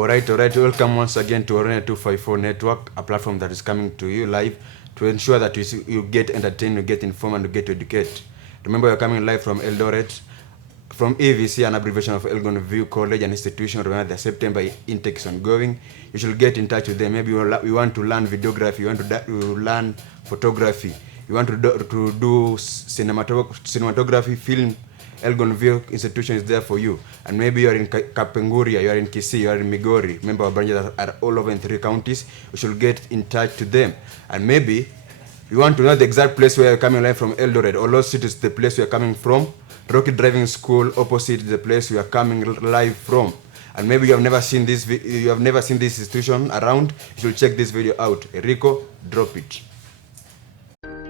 Alright. Welcome once again to Orone 254 Network, a platform that is coming to you live to ensure that you get entertained, you get informed, and you get to educate. Remember, we're coming live from Eldoret, from AVC, an abbreviation of Elgon View College, an institution. Remember, the September intake is ongoing. You should get in touch with them. Maybe you want to learn videography, you want to learn photography, you want to do cinematography, film. Elgon View institution is there for you. And maybe you are in Kapenguria, you are in Kisii, you are in Migori. Remember, our branches are all over in 3 counties. You should get in touch to them. And maybe you want to know the exact place where you're coming live from Eldoret, or Lost City is the place you're coming from. Rocky Driving School opposite the place we are coming live from. And maybe you have never seen this institution around. You should check this video out. Rico, drop it.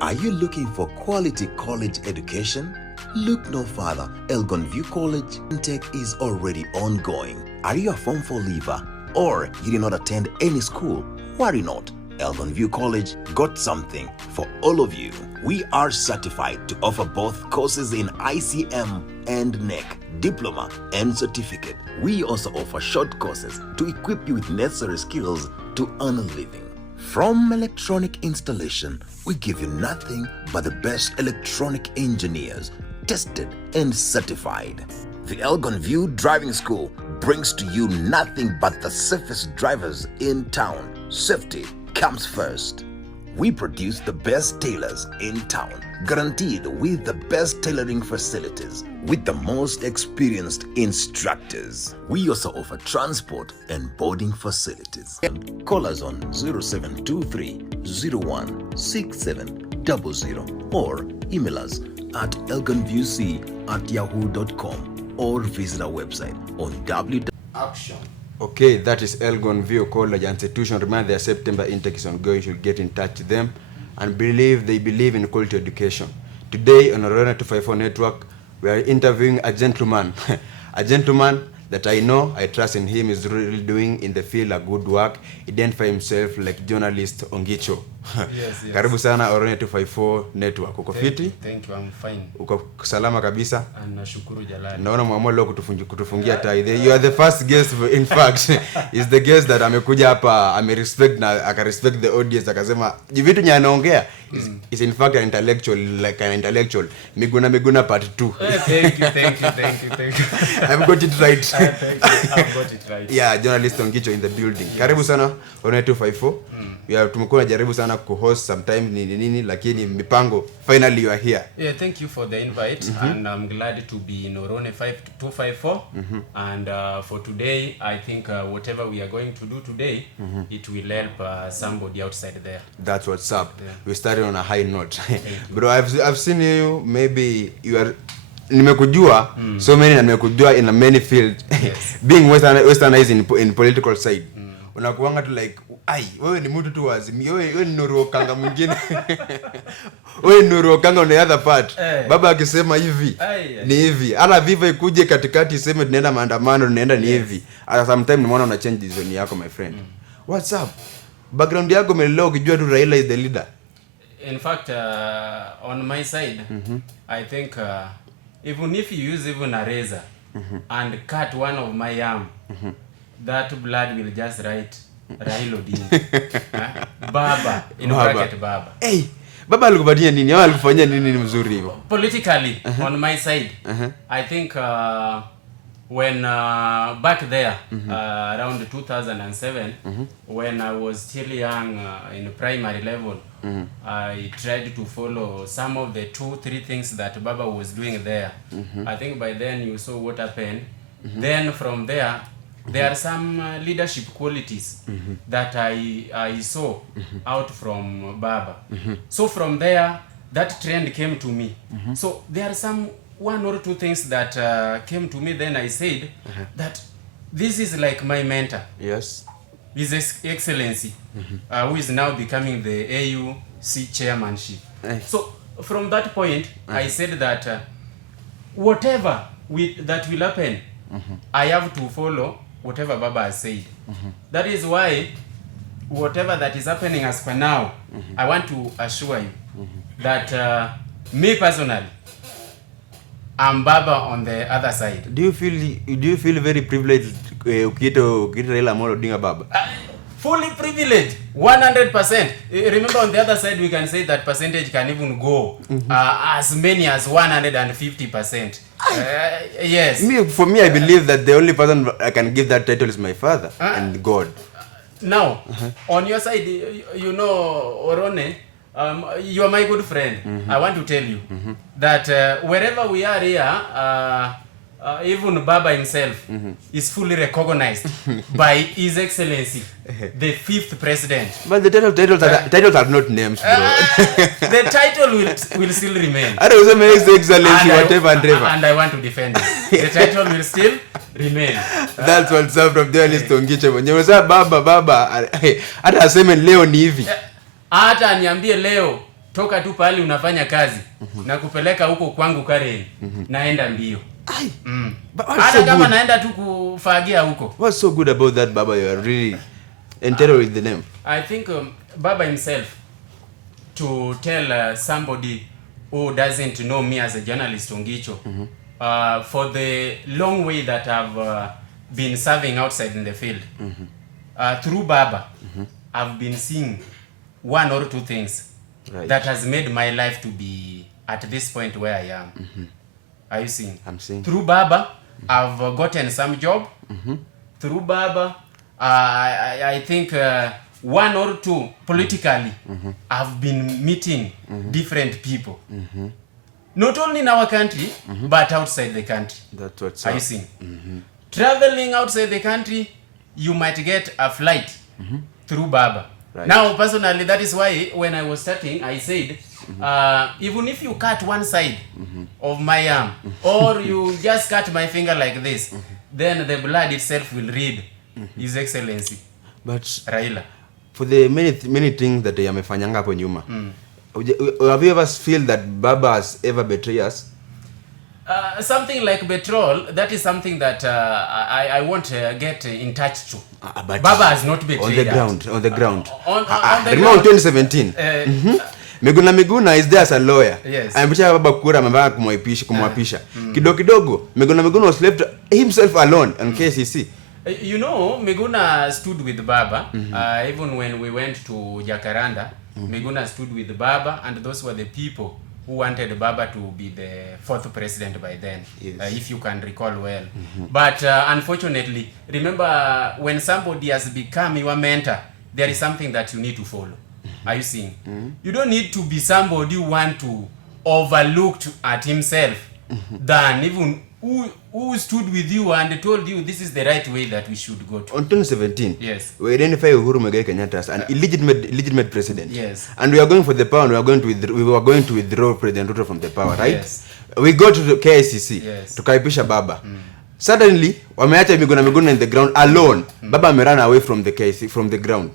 Are you looking for quality college education? Look no further. Elgon View College intake is already ongoing. Are you a Form 4 leaver or you did not attend any school? Worry not. Elgon View College got something for all of you. We are certified to offer both courses in ICM and NEC, diploma and certificate. We also offer short courses to equip you with necessary skills to earn a living. From electronic installation, we give you nothing but the best electronic engineers, tested and certified. The Elgon View Driving School brings to you nothing but the safest drivers in town. Safety comes first. We produce the best tailors in town, guaranteed with the best tailoring facilities, with the most experienced instructors. We also offer transport and boarding facilities. Call us on 0723 016700 or email us at elgonviewc@yahoo.com or visit our website on Action. Okay, that is Elgon View College institution. Remember, their September intake is ongoing. You should get in touch with them and they believe in quality education. Today on Orone 254 Network, we are interviewing a gentleman, a gentleman that I know, I trust in him, is really doing in the field a good work. Identify himself like journalist ONGICHO. Yes. Karibu sana Orone 254 Network. Uko fiti? Thank you, I'm fine. Uko salama kabisa? Nashukuru Jalali. Naona mwamuo leo kutufungia tai. You are the first guest, in fact. Is the guest that amekuja hapa, amerespect na akarespect the audience, akasema vitu nya anaongea is in fact an intellectual, like an intellectual. Miguna part 2. Thank you. I've got it right. I've got it right. Yeah, journalist ONGICHO in the building. Yes. Karibu sana Orone 254. Tumekuwa jaribu sana kuhost sometime nini lakini mipango, finally you are here. Yeah, thank you for the invite. And I'm glad to be in Orone 254. And for today, I think whatever we are going to do today, it will help somebody outside there. That's what's up. Yeah. We started on a high note. Bro, I've seen you, maybe you are nimekujua so many, na nimekujua in a many field. Yes. Being westernized in political side. Unakuanga tu like, ai, wewe ni mtu tu wazi, wewe ni Nuru Okanga mwingine. Wewe ni Nuru Okanga on the other part. Baba akisema hivi, ni hivi. Ala viva ikuje katikati iseme tunaenda maandamano, tunaenda ni hivi. At some nimeona una change zone yako, my friend. What's up? Background yako umelelewa ukijua tu Raila is the leader. In fact, on my side, I think even if you use even a razor and cut one of my arm, that blood will just write Raila Odinga. Baba, in bracket Baba. Hey, Baba alikupatia nini? Au alikufanyia nini mzuri hivyo? Politically, on my side, I think when back there, around 2007, when I was still young in primary level, I tried to follow some of the 2-3 things that Baba was doing there. I think by then you saw what happened. Then from there are some leadership qualities that I saw out from Baba. So from there, that trend came to me. So there are some 1 or 2 things that came to me. Then I said that this is like my mentor. Yes. His Excellency, who is now becoming the AUC chairmanship. So from that point, I said that whatever that will happen, I have to follow whatever Baba has said. That is why whatever that is happening as for now, I want to assure you that me personally, I'm Baba on the other side. Do you feel very privileged ukito Raila Amollo Odinga baba. Fully privileged, 100%. Remember, on the other side, we can say that percentage can even go as many as 150%. Yes. For me, I believe that the only person I can give that title is my father and God. Now, on your side, you know, Orone, you are my good friend. I want to tell you that wherever we are here, even Baba himself is fully recognized by His Excellency, the 5th President. But the titles are not names, bro. The title will still remain. I don't know, His Excellency, whatever. And I want to defend it. The title will still remain. That's what's up from there, list ONGICHO. When you say Baba, hata aseme leo ni hivi. Hata niambie leo, toka tu pale unafanya kazi na kupeleka huko kwangu Karen, naenda mbio. Hata kama naenda tu kufagia huko. What's so good about that, Baba? You are really entitled with the name. I think Baba himself, to tell somebody who doesn't know me as a journalist, ONGICHO, for the long way that I've been serving outside in the field, through Baba, I've been seeing one or two things that has made my life to be at this point where I am. Are you seeing? I'm seeing. Through Baba, I've gotten some job. Through Baba, I think one or two politically, I've been meeting different people. Not only in our country, but outside the country. That's what's Are up. you seeing? Traveling outside the country, you might get a flight through Baba. Right. Now, personally, that is why when I was starting, I said, even if you cut one side of my arm, or you just cut my finger like this, then the blood itself will read His Excellency But Raila. for the many things that amefanyanga hapo nyuma, have you ever feel that Baba has ever betrayed us? Something like betrayal, that is something that I won't get in touch to. But Baba has not betrayed on the ground. On the Remember ground. 2017? Miguna is there as a lawyer. Yes. Ampisha Baba kura amebaka kumwapisha. Kidogo Miguna was left himself alone on KCC. You know, Miguna stood with Baba. Even when we went to Jacaranda, Miguna stood with Baba, and those were the people who wanted Baba to be the 4th president by then, Yes. if you can recall well. But unfortunately, remember, when somebody has become your mentor, there is something that you need to follow. Are you seeing? You don't need to be somebody who want to overlook at himself than even who stood with you and told you this is the right way that we should go to. On 2017, Yes. we identify Uhuru Muigai Kenyatta as an illegitimate president. Yes. And we are going for the power, and we were going to withdraw President Ruto from the power, right? Yes. We go to the KICC, Yes. tukaipisha Baba. Suddenly, wameacha Miguna in the ground alone. Baba ran away from the KICC, from the ground.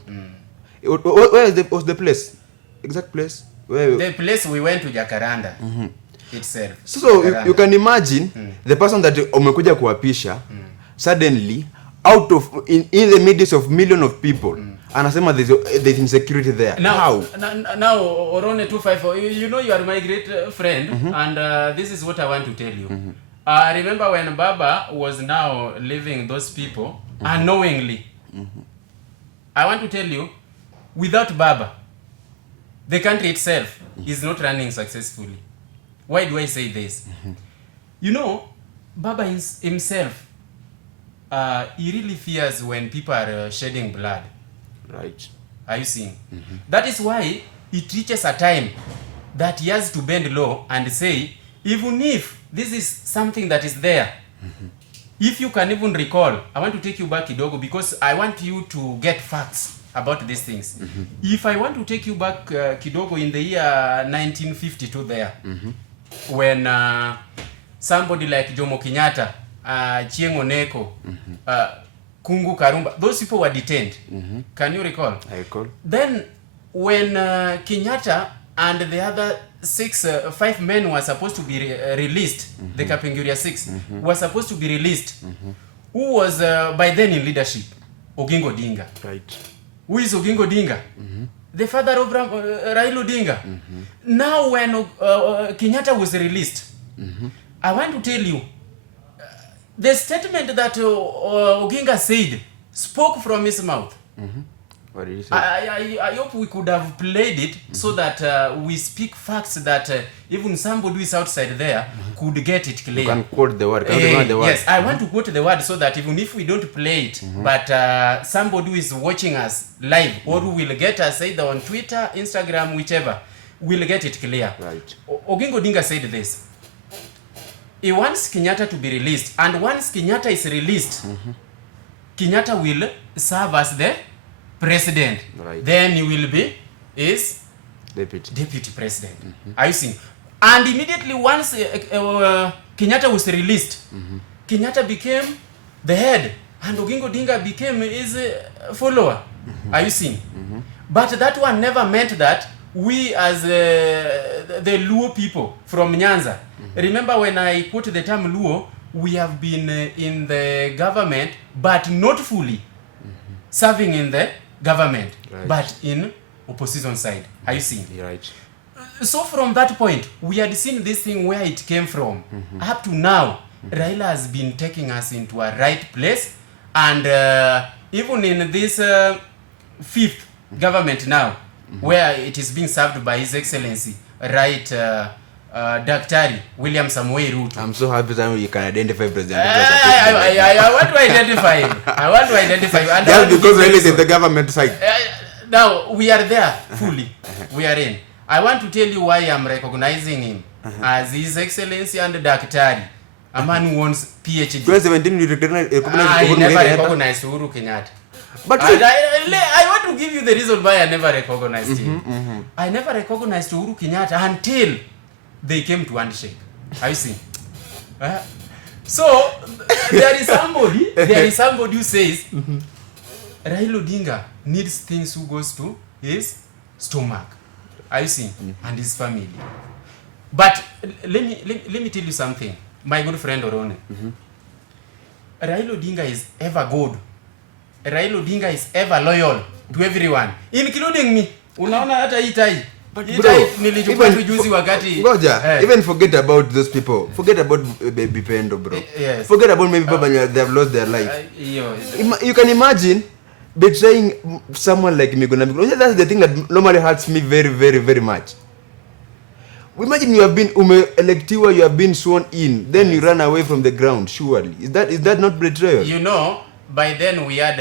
Where was the place? Exact place? Where? The place we went to Jacaranda itself. So Jacaranda. you can imagine the person that umekuja kuapisha suddenly out of in the midst of millions of people anasema there's insecurity there. Now, How? now Orone 254, you know you are my great friend, and this is what I want to tell you. Remember when Baba was now leaving those people unknowingly. I want to tell you, without Baba, the country itself is not running successfully. Why do I say this? You know, Baba himself, he really fears when people are shedding blood. Right. Are you seeing? That is why it reaches a time that he has to bend low and say, even if this is something that is there, if you can even recall, I want to take you back kidogo because I want you to get facts about these things. If I want to take you back kidogo in the year 1952 there, when somebody like Jomo Kenyatta, Chieng Oneko, Kungu Karumba, those people were detained. Can you recall? I recall. Then when Kenyatta and the other 5 men were supposed to be released, the Kapenguria 6 were supposed to be released, who was by then in leadership? Oginga Odinga. Right. Who is Oginga Odinga? The father of Raila Odinga. Now when Kenyatta was released, I want to tell you, the statement that Odinga said spoke from his mouth. What did you say? I hope we could have played it so that we speak facts that even somebody who is outside there could get it clear. You can quote the word. Can you remember the word? Yes, I want to quote the word so that even if we don't play it, but somebody who is watching us live or who will get us either on Twitter, Instagram, whichever, will get it clear. Right. Oginga Odinga said this. He wants Kenyatta to be released, and once Kenyatta is released, Kenyatta will serve as the president. Right. Then he will be his deputy president. Are you seeing? And immediately once Kenyatta was released, Kenyatta became the head, and Oginga Odinga became his follower. Are you seeing? But that one never meant that we as the Luo people from Nyanza, remember when I quote the term Luo, we have been in the government, but not fully serving in the government, right, but in opposition side. Are you seeing? Right. So from that point, we had seen this thing where it came from. Up to now, Raila has been taking us into a right place, and even in this fifth government now, where it is being served by His Excellency, right, Daktari William Samoei Ruto. I'm so happy that you can identify President. I want to identify him. I want to identify him. And just because Raila is in the government side. Now, we are there fully. We are in. I want to tell you why I'm recognizing him as His Excellency and Daktari, a man who owns PhD. 2017, you recognize I never recognized Uhuru Kenyatta. But I want to give you the reason why I never recognized him. I never recognized Uhuru Kenyatta until they came to handshake. I see. So there is somebody who says Raila Odinga needs things who goes to his stomach. I see, and his family. But let me tell you something, my good friend Orone. Raila Odinga is ever good. Raila Odinga is ever loyal to everyone, including me. Unaona hata hii tai. But bro, even forget about those people. Forget about Baby Pendo, bro. Yes. Forget about maybe people they have lost their life. You can imagine betraying someone like Miguna. That's the thing that normally hurts me very, very, very much. Imagine you have been electiwa, you have been sworn in, then you run away from the ground. Surely, is that not betrayal? You know, by then we had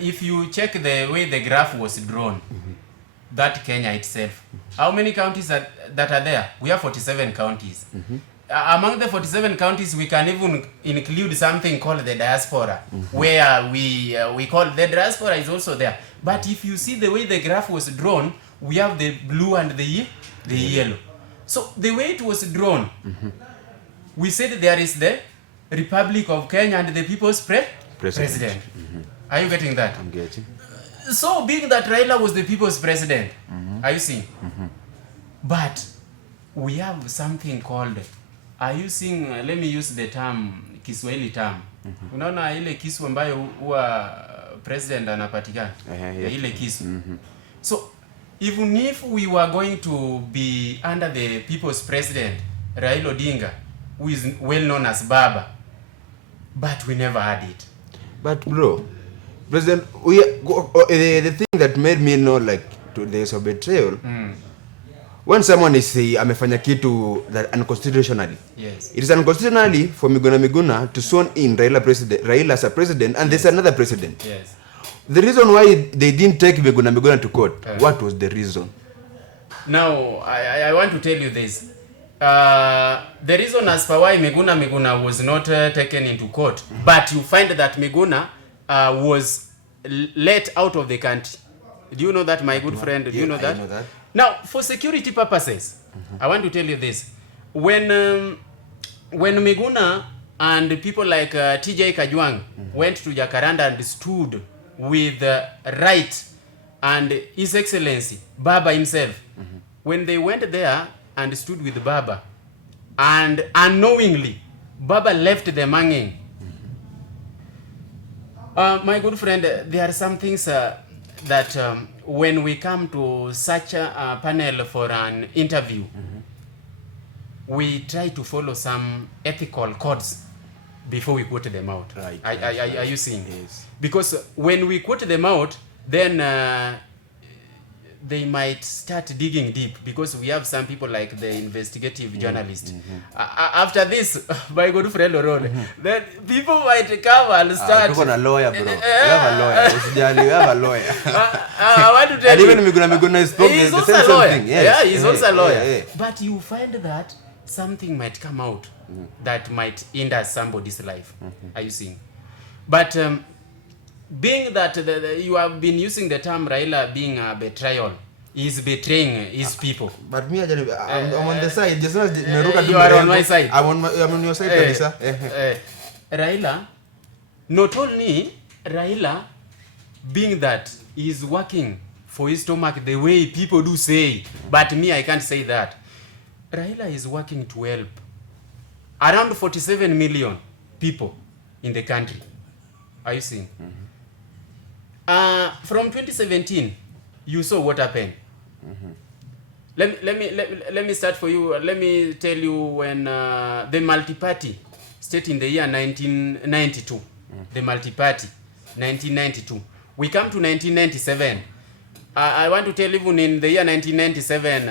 if you check the way the graph was drawn, that Kenya itself, how many counties that are there? We have 47 counties. Among the 47 counties, we can even include something called the diaspora, where we call the diaspora is also there. But if you see the way the graph was drawn, we have the blue and the yellow. So the way it was drawn, we said there is the Republic of Kenya and the People's President. Are you getting that? I'm getting. So being that Raila was the people's president, are you seeing? But we have something called, are you seeing, let me use the term, Kiswahili term. Unaona ile kisu ambayo huwa president anapatikana. Ile kisu. So even if we were going to be under the people's president, Raila Odinga, who is well known as Baba, but we never had it. But bro, President, the thing that made me know like there's a betrayal, when someone is amefanya kitu that unconstitutionally, yes, it is unconstitutionally for Miguna to sworn in Raila as a president, and there's another president. Yes. The reason why they didn't take Miguna to court, what was the reason? Now, I want to tell you this. The reason as per why Miguna was not taken into court, but you find that Miguna was let out of the country. Do you know that, my good friend? Do you know that? I know that. Now, for security purposes, I want to tell you this. When Miguna and people like TJ Kajwang went to Jacaranda and stood with Right and His Excellency, Baba himself, when they went there and stood with Baba, and unknowingly, Baba left them hanging. My good friend, there are some things that when we come to such a panel for an interview, we try to follow some ethical codes before we quote them out. Right. Are you seeing? Yes. Because when we quote them out, then they might start digging deep, because we have some people like the investigative journalist. After this, by good friend Orone, then people might come and start. You're a lawyer, bro. You have a lawyer. You have a lawyer. I want to tell you. And even Miguna spoke he's the also same a lawyer. thing. Yes. Yeah, he's also a lawyer. Yeah. But you find that something might come out that might hinder somebody's life. Are you seeing? But being that you have been using the term Raila being a betrayal, he's betraying his people. But me, I'm on the side. Just not you are on my side. I'm on your side, Lisa. Raila, not only Raila being that he's working for his stomach the way people do say, but me, I can't say that. Raila is working to help around 47 million people in the country. Are you seeing? From 2017, you saw what happened. Let me start for you. Let me tell you when the multi-party state in the year 1992. The multi-party, 1992. We come to 1997. I want to tell even in the year 1997,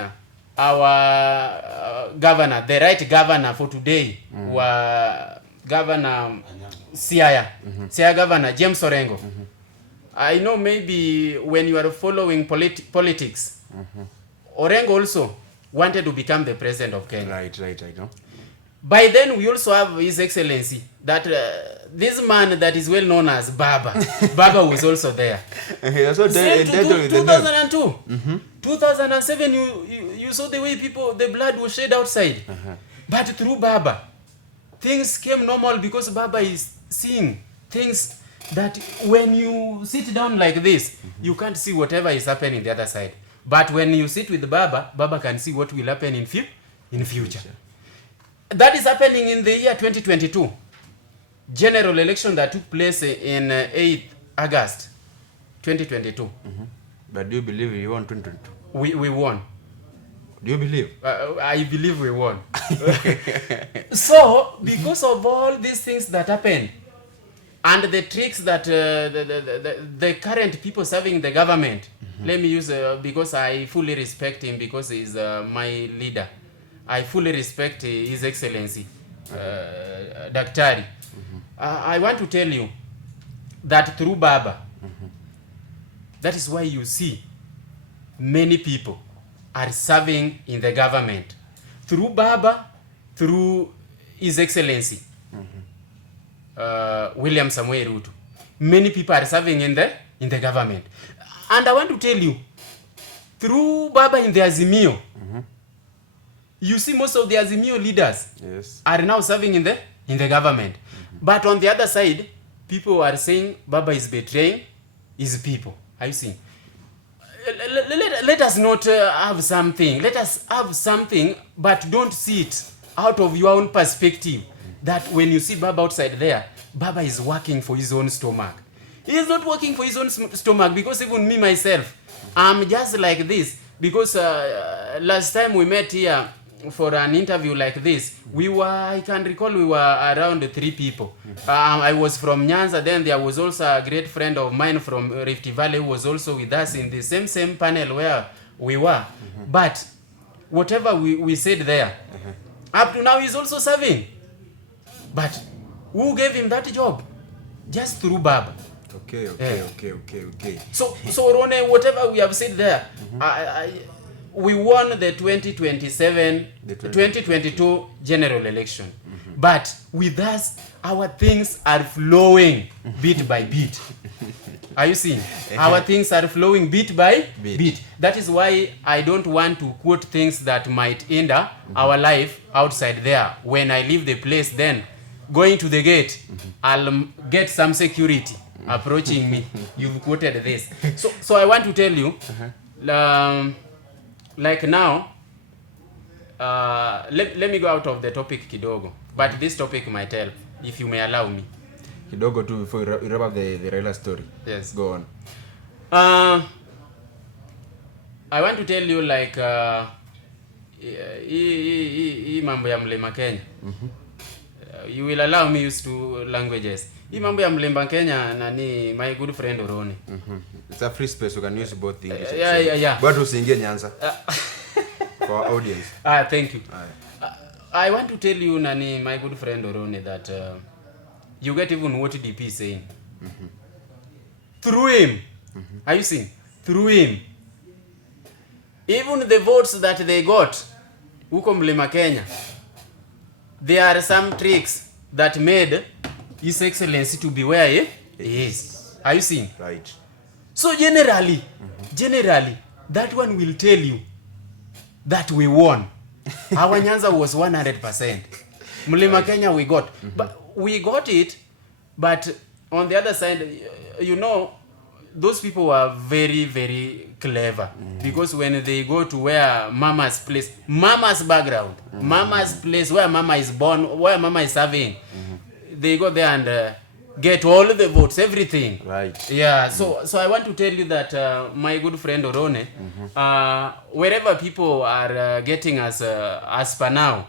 our governor, the right governor for today, were Governor Siaya, Siaya Governor James Orengo. I know maybe when you are following politics, Orengo also wanted to become the president of Kenya. Right, I know. By then, we also have His Excellency, that this man that is well known as Baba. Baba was also there. So 2002, 2007, you saw the way the blood was shed outside. But through Baba, things came normal, because Baba is seeing things that when you sit down like this, you can't see whatever is happening the other side. But when you sit with Baba, Baba can see what will happen in future. That is happening in the year 2022. General election that took place in 8th August 2022. But do you believe we won 2022? We won. Do you believe? I believe we won. So, because of all these things that happened, and the tricks that the current people serving the government, let me use, because I fully respect him, because he's my leader. I fully respect His Excellency, Daktari. I want to tell you that through Baba, that is why you see many people are serving in the government. Through Baba, through His Excellency, William Samuel Ruto, many people are serving in the government. And I want to tell you, through Baba in the Azimio, you see most of the Azimio leaders are now serving in the government. But on the other side, people are saying Baba is betraying his people. Are you seeing? Let us not have something. Let us have something, but don't see it out of your own perspective. That when you see Baba outside there, Baba is working for his own stomach. He is not working for his own stomach, because even me myself, I'm just like this. Because last time we met here for an interview like this, I can recall we were around 3 people. I was from Nyanza, then there was also a great friend of mine from Rift Valley who was also with us in the same panel where we were. But whatever we said there, up to now he's also serving. But who gave him that job? Just through Baba. Okay. So Orone, whatever we have said there, we won the 2022 general election. But with us, our things are flowing bit by bit. Are you seeing? Our things are flowing bit by bit. That is why I don't want to quote things that might hinder our life outside there. When I leave the place, then going to the gate, I'll get some security approaching me. You've quoted this. So I want to tell you, like now, let me go out of the topic kidogo, but this topic might help, if you may allow me. Kidogo too, before you wrap up the Raila story. Yes. Go on. I want to tell you, like, hii mambo ya Mlima Kenya. you will allow me use 2 languages. Hii mambo ya Mlimba Kenya nani my good friend Orone. It's a free space, you can use both English. Yeah. But usiingie Nyanza. For our audience. Thank you. I want to tell you nani my good friend Orone that you get even what DP is saying. Through him. Are you seeing? Through him. Even the votes that they got huko Mlima Kenya, there are some tricks that made His Excellency to be where he is. Are you seeing? Right. So generally, that one will tell you that we won. Our Nyanza was 100%. Mlima Kenya we got. But we got it, but on the other side, you know, those people were very, very clever. Because when they go to where Mama's place, Mama's background, Mama's place, where Mama is born, where Mama is serving, they go there and get all the votes, everything. Right. Yeah, so I want to tell you that my good friend Orone, wherever people are getting us as per now,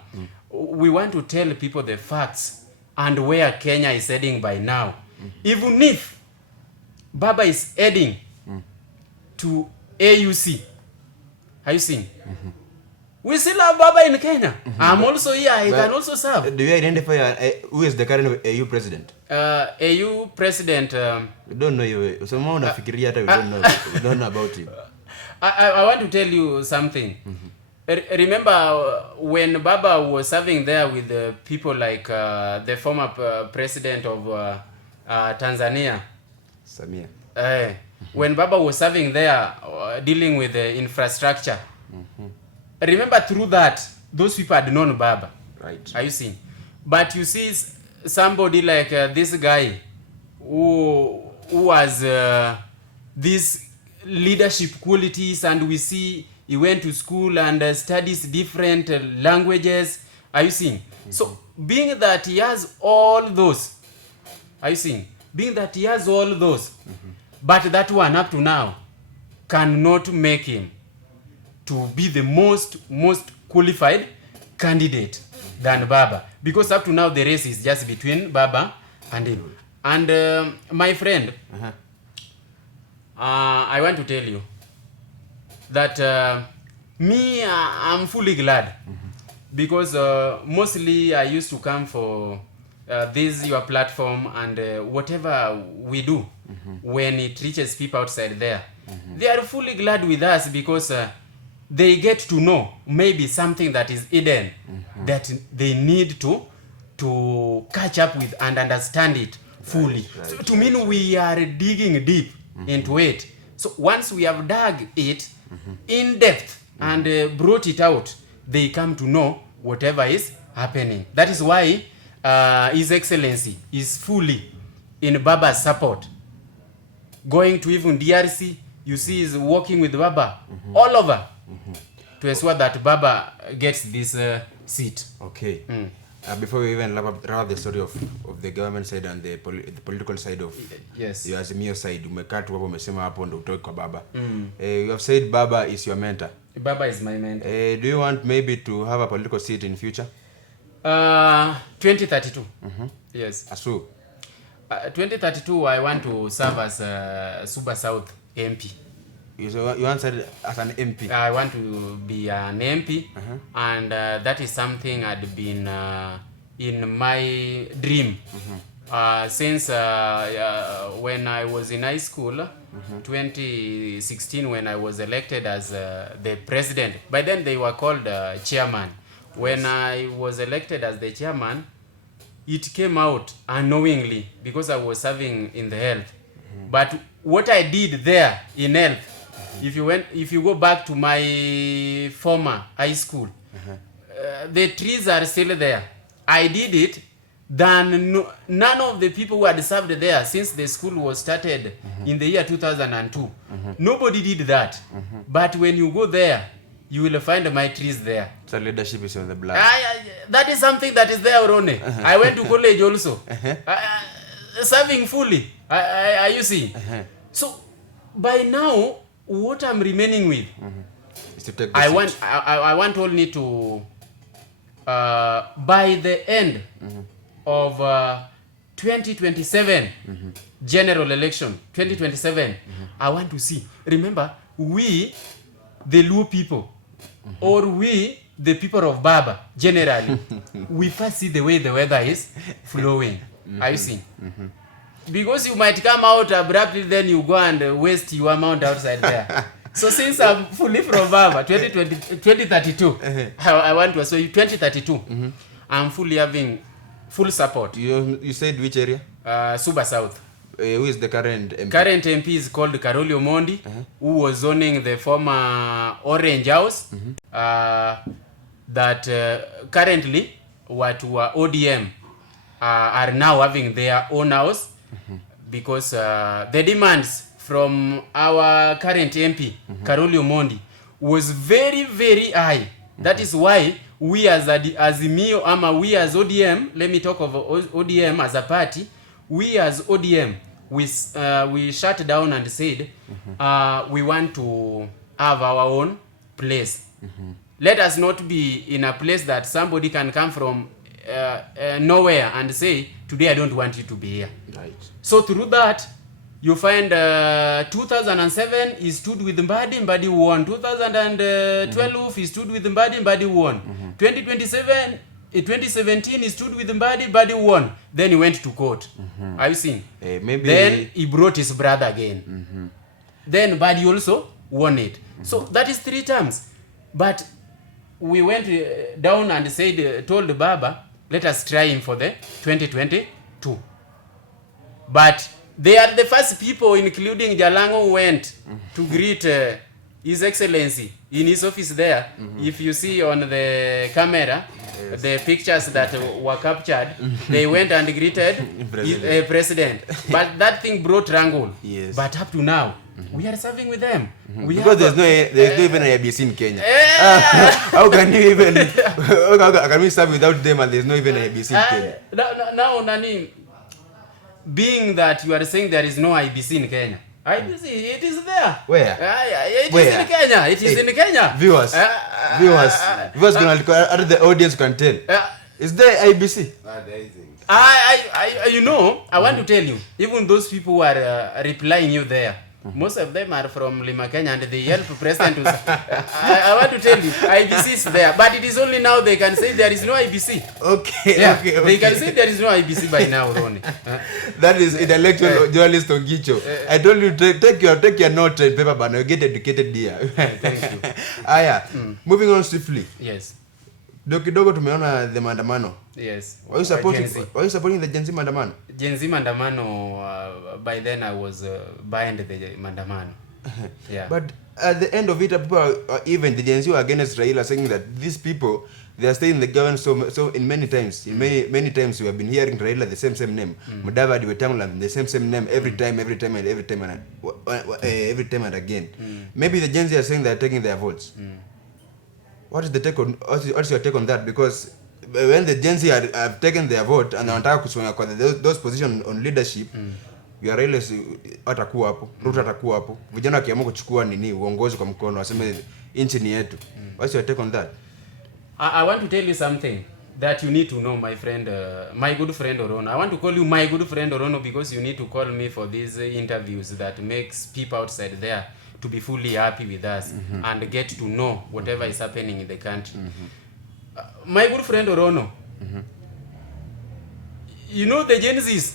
we want to tell people the facts and where Kenya is heading by now. Even if Baba is heading to AUC, are you seeing? We still have Baba in Kenya. I'm also here. I can also serve. Do you identify who is the current AU president? AU president. We don't know you. So we don't know about him. I want to tell you something. Remember when Baba was serving there with the people like the former president of Tanzania, Samia. When Baba was serving there dealing with the infrastructure, remember through that, those people had known Baba. Right. Are you seeing? But you see somebody like this guy who has these leadership qualities, and we see he went to school and studies different languages. Are you seeing? So being that he has all those, are you seeing? Being that he has all those, but that one up to now cannot make him to be the most qualified candidate than Baba, because up to now the race is just between Baba and him. And my friend, I want to tell you that me, I'm fully glad, because mostly I used to come for this your platform, and whatever we do when it reaches people outside there, they are fully glad with us, because they get to know maybe something that is hidden that they need to catch up with and understand it fully. Right. So to mean we are digging deep into it. So once we have dug it in depth and brought it out, they come to know whatever is happening. That is why His Excellency is fully in Baba's support. Going to even DRC, you see, is working with Baba all over to ensure that Baba gets this seat. Okay. Before we even wrap up the story of the government side and the political side of your Azimio side, umekaa tu hapo umesema hapo ndo utoke kwa Baba. You have said Baba is your mentor. Baba is my mentor. Do you want maybe to have a political seat in future? 2032. Yes. Asu. 2032, I want to serve as Suba South MP. You want to serve as an MP? I want to be an MP, and that is something I'd been in my dream since when I was in high school, 2016, when I was elected as the president. By then they were called chairman. When I was elected as the chairman, it came out unknowingly because I was serving in the health. But what I did there in health, if you go back to my former high school, the trees are still there. I did it than none of the people who had served there since the school was started in the year 2002. Nobody did that. But when you go there, you will find my trees there. So leadership is on the blood. That is something that is there, Orone. I went to college also. Serving fully. You see. So by now, what I'm remaining with, is to take I want only to by the end of 2027 general election, 2027, I want to see. Remember, we, the Luo people, or we, the people of Baba, generally, we first see the way the weather is flowing. Are you seeing? Because you might come out abruptly, then you go and waste your amount outside there. So since I'm fully from Baba, 2032, I want to assure you, 2032, I'm fully having full support. You said which area? Suba South. Who is the current MP? Current MP is called Raila Amollo Odinga, who was zoning the former Orange House. That currently, what were ODM are now having their own house, because the demands from our current MP, Raila Amollo Odinga, was very, very high. That is why we as Azimio, we as ODM, let me talk of ODM as a party, we as ODM, we shut down and said, we want to have our own place. Let us not be in a place that somebody can come from nowhere and say, today I don't want you to be here. Right. So through that, you find 2007 he stood with Mbadi won. 2012 he stood with Mbadi won. 2017 he stood with Mbadi won. Then he went to court. Have you seen? Maybe. Then he brought his brother again. Then Mbadi also won it. So that is 3 times. But we went down and said, told Baba, let us try him for the 2022. But they are the first people, including Jalango, who went to greet His Excellency in his office there. If you see on the camera, the pictures that were captured, they went and greeted the president. But that thing brought wrangle. Yes. But up to now, we are serving with them. Because there's no even an IBC in Kenya. How can you even how can we serve without them and there's no even an IBC in Kenya? Now, Nani, being that you are saying there is no IBC in Kenya, IBC, it is there. Where? It is in Kenya. It is in Kenya. Viewers, out the audience can tell. Is there IBC? I want to tell you, even those people who are replying you there, most of them are from Lima, Kenya, and they help President. I want to tell you, IBC is there, but it is only now they can say there is no IBC. Okay. They can say there is no IBC by now, Orone. That is intellectual journalist ONGICHO. I told you, take your note and paper, but now get educated here. Thank you. Moving on swiftly. Yes. Kidogo tumeona the maandamano. Yes. Why you supporting the Gen Z maandamano? Gen Z maandamano, by then I was behind the maandamano. Yeah. But at the end of it, people even the Gen Z were against Raila, saying that these people, they are staying in the government so in many times. In many times we have been hearing Raila the same name. Mudavadi Wetangula the same name every time and again. Maybe the Gen Z are saying they are taking their votes. What is the take on? What's your take on that? Because when the Gen Z have taken their vote and wanataka kusonga kwa those position on leadership, ya Raila atakuwa hapo, Ruto atakuwa hapo. Vijana wakiamua kuchukua uongozi kwa mkono, waseme nchi ni yetu. What's your take on that? I want to tell you something that you need to know, my friend, my good friend Orone. I want to call you my good friend Orone because you need to call me for these interviews that makes people outside there to be fully happy with us and get to know whatever is happening in the country. My good friend Orone, you know the Gen Zs,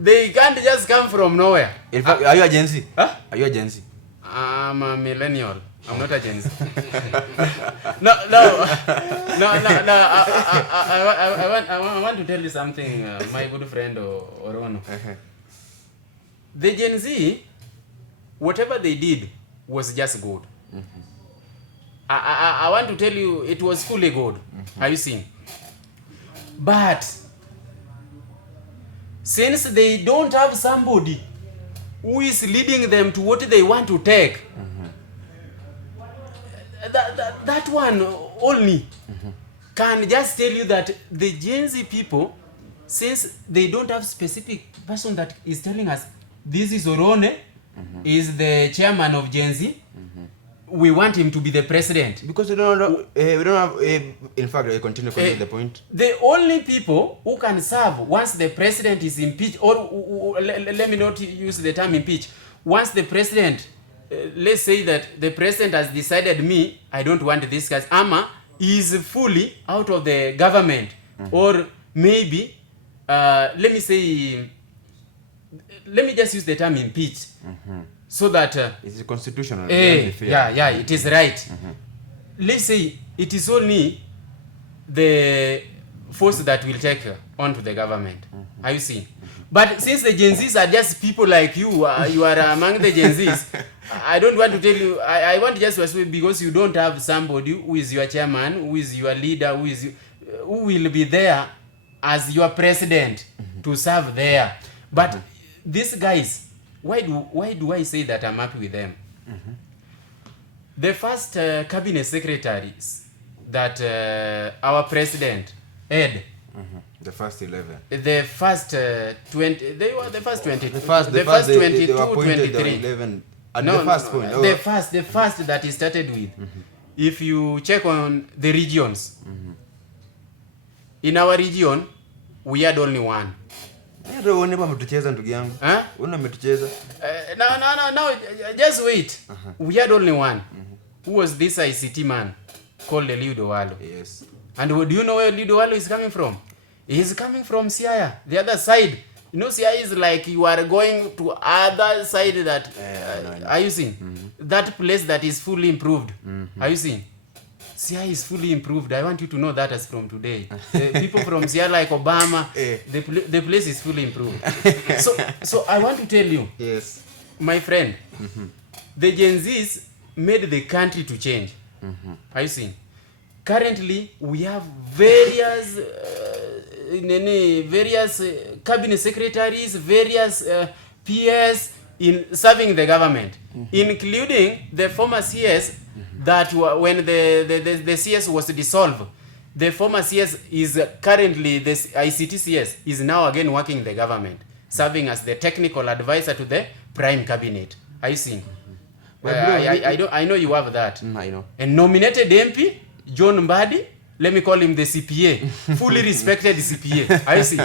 they can't just come from nowhere. In fact, are you a Gen Z? Huh? Are you a Gen Z? I'm a millennial. I'm not a Gen Z. No. I want to tell you something, my good friend Orone. The Gen Z, whatever they did was just good. I want to tell you, it was fully good. Are you seeing? But since they don't have somebody who is leading them to what they want to take, that one only can just tell you that the Gen Z people, since they don't have specific person that is telling us this is Orone, is the chairman of Gen Z, we want him to be the president. Because we don't have, in fact, I continue the point. The only people who can serve once the president is impeached, or let me not use the term impeach, once the president, let's say that the president has decided I don't want this guy, is fully out of the government, or maybe, let me just use the term impeach, so that it's constitutional. Yeah, it is right. Let's say it is only the force that will take on to the government. Are you seeing? But since the Gen Zs are just people like you, you are among the Gen Zs. I don't want to tell you. I want just to assume, because you don't have somebody who is your chairman, who is your leader, who will be there as your president to serve there. But these guys, why do I say that I'm happy with them? The first cabinet secretaries that our president had, the first 11, the first 20, they were the first 20, the first 22, 23. 11 at the first point. The first that he started with. If you check on the regions, in our region we had only one. No, just wait. We had only one. Who was this ICT man called Eliud Owalo? Yes. And do you know where Eliud Owalo is coming from? He is coming from Siaya, the other side. You know, Siaya is like you are going to other side that, are you seeing? That place that is fully improved. Are you seeing? Siaya is fully improved. I want you to know that as from today. People from Siaya like Obama, the place is fully improved. So I want to tell you, yes, my friend, the Gen Zs made the country to change. Are you seeing? Currently, we have various cabinet secretaries, various PS in serving the government, including the former CS that when the CS was dissolved, the former CS is currently, this ICT CS is now again working in the government, serving as the technical advisor to the prime cabinet. Are you seeing? I know you have that. I know. And nominated MP, John Mbadi, let me call him the CPA, fully respected CPA. I see.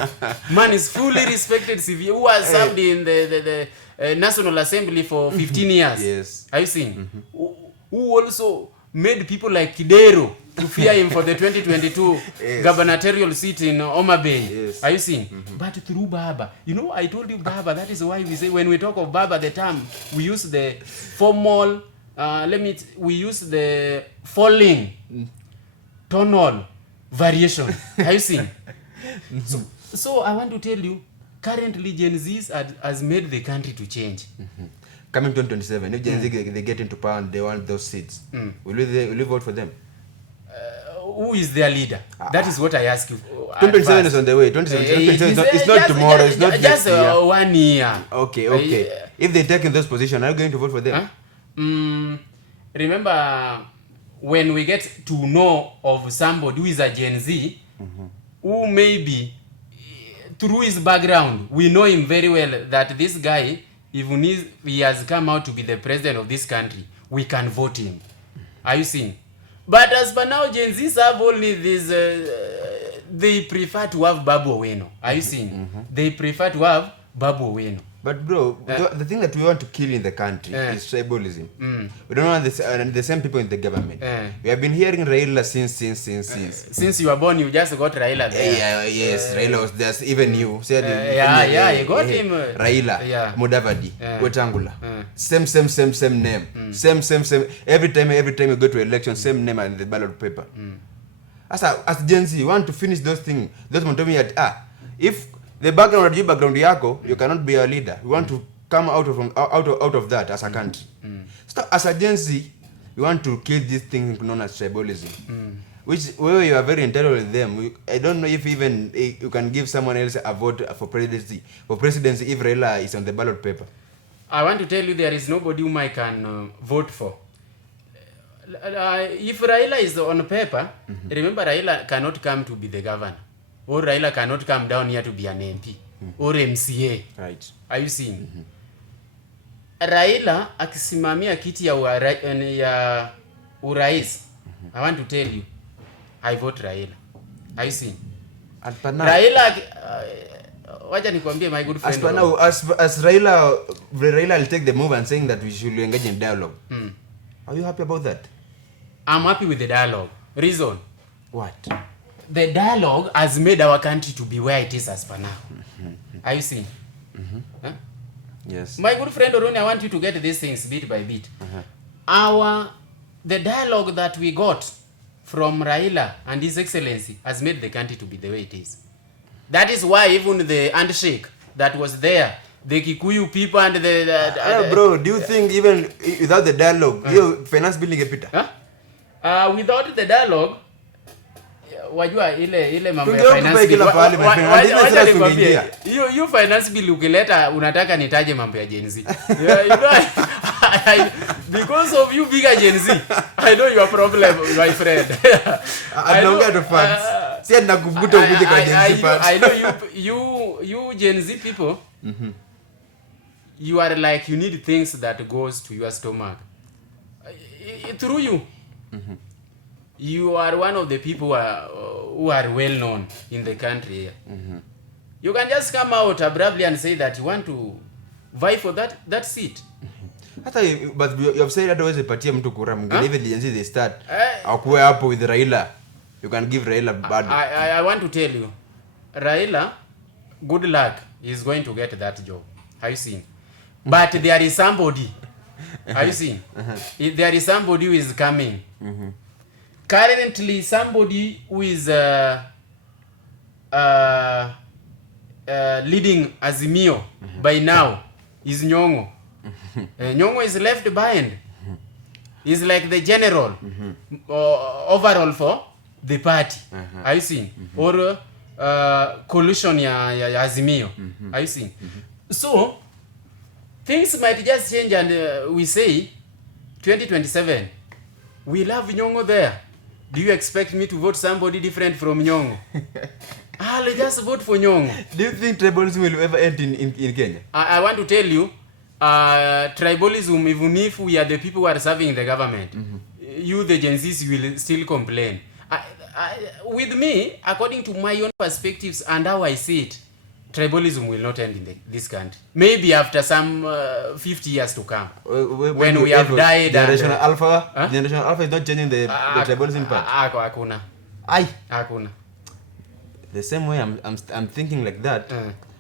Man is fully respected CPA who has served in the National Assembly for 15 years. Yes. Are you seeing? Who also made people like Kidero to fear him for the 2022 gubernatorial seat in homabay. Yes. Are you seeing? But through Baba, you know, I told you Baba. That is why we say when we talk of Baba, the term we use the formal. We use the falling tonal variation. Are you seeing? So I want to tell you, currently Gen Zs has made the country to change. Coming 2027, if Gen Z they get into power and they want those seats, will you vote for them? Who is their leader? That is what I ask you. 2027 is on the way. 2027 it's not tomorrow. It's not just 1 year. Okay. If they take in those positions, are you going to vote for them? Remember, when we get to know of somebody who is a Gen Z, who maybe through his background, we know him very well, that this guy, even if he has come out to be the president of this country, we can vote him. Are you seeing? But as per now, Gen Zs have only this, they prefer to have Babu Owino. Are you seeing? They prefer to have Babu Owino. But bro, the thing that we want to kill in the country is tribalism. We don't want the same people in the government. We have been hearing Raila since. Since you were born, you just got Raila there. Yes, Raila was there. Even you said you got him. Raila, Mudavadi, Wetangula. Same name. Same. Every time you go to election, same name on the ballot paper. As Gen Z, you want to finish those things. Those want to me if the background yako, you cannot be a leader. We want to come out of that as a country. So as a Gen Z, we want to kill this thing known as tribalism. Which where you are very entitled with them. I don't know if even you can give someone else a vote for presidency. If Raila is on the ballot paper. I want to tell you there is nobody whom I can vote for. If Raila is on paper, remember Raila cannot come to be the governor. Or Raila cannot come down here to be an MP or MCA. Right. Are you seeing? Raila akisimamia kiti ya urais, I want to tell you, I vote Raila. I see. Raila, wacha nikwambie my good friend. As Raila will take the move and saying that we should engage in dialogue. Are you happy about that? I'm happy with the dialogue. Reason? What? The dialogue has made our country to be where it is as per now. Are you seeing? Huh? Yes. My good friend Orone, I want you to get these things bit by bit. The dialogue that we got from Raila and His Excellency has made the country to be the way it is. That is why even the handshake that was there, the Kikuyu people and bro, do you think even without the dialogue, your finance bill ingepita? Without the dialogue, wajua ile mambo ya finance bill hiyo finance bill ukileta unataka nitaje mambo ya Gen Z. Because of you bigger Gen Z, I know your problem, my friend. I know to funds. See nakuvuta ukuje kwa Gen Z funds. I know you Gen Z people. You are like, you need things that goes to your stomach. Through you. You are one of the people who are well known in the country here. You can just come out abruptly and say that you want to vie for that seat. But you have said that always patia mtu kura mwingine even the Gen Z they start akuwe hapo with Raila. You can give Raila bad. I want to tell you, Raila, good luck, is going to get that job. Have you seen? But there is somebody. Have you seen? There is somebody who is coming. Currently, somebody who is leading Azimio by now is Nyong'o. Nyong'o is left behind. He's like the general overall for the party. Have you seen? Or coalition ya Azimio. Have you seen? So, things might just change and we say 2027, we love Nyong'o there. Do you expect me to vote somebody different from Nyong'o? I'll just vote for Nyong'o. Do you think tribalism will ever end in Kenya? I want to tell you, tribalism, even if we are the people who are serving the government, you the Gen Zs will still complain. With me, according to my own perspectives and how I see it, tribalism will not end in this country. Maybe after some 50 years to come, when we have died. Generation Alpha, Generation Alpha is not changing the tribalism part. Hakuna. Hakuna. The same way I'm thinking like that.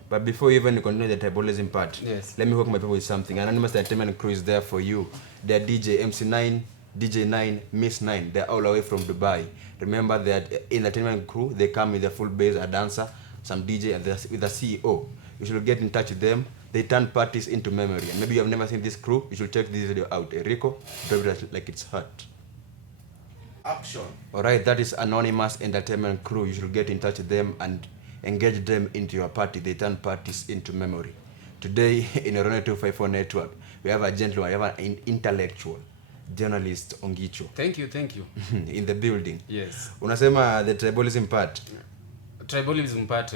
But before you even continue the tribalism part, yes, let me hook my people with something. Anonymous Entertainment Crew is there for you. They're DJ MC9, DJ9, Miss 9. They're all away from Dubai. Remember that entertainment crew, they come with a full bass, a dancer, some DJ, and with a CEO. You should get in touch with them. They turn parties into memory. And maybe you have never seen this crew. You should check this video out. Rico, drive it like it's hot. Action. Alright, that is Anonymous Entertainment Crew. You should get in touch with them and engage them into your party. They turn parties into memory. Today in Orone 254 network, we have a gentleman, we have an intellectual journalist, ONGICHO. Thank you. In the building. Yes. Unasema the tribalism part. Tribalism part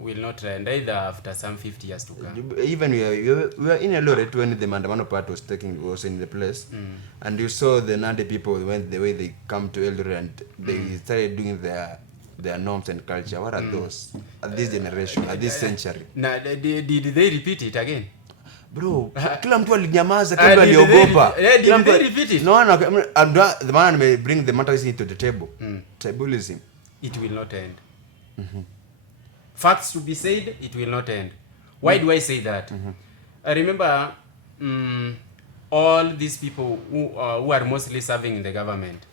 will not end either after some 50 years to come. Even we were in Eldoret when the Mandamano part was in the place, and you saw the Nandi people went the way they come to Eldoret and they started doing their norms and culture. What are those at this generation, at this century? Now, did they repeat it again? Bro, kila mtu alinyamaza, kila aliogopa. Did they repeat it? No, the man may bring the matter into the table. Tribalism. It will not end. Facts to be said, it will not end. Why do I say that? I remember all these people who are mostly serving in the government,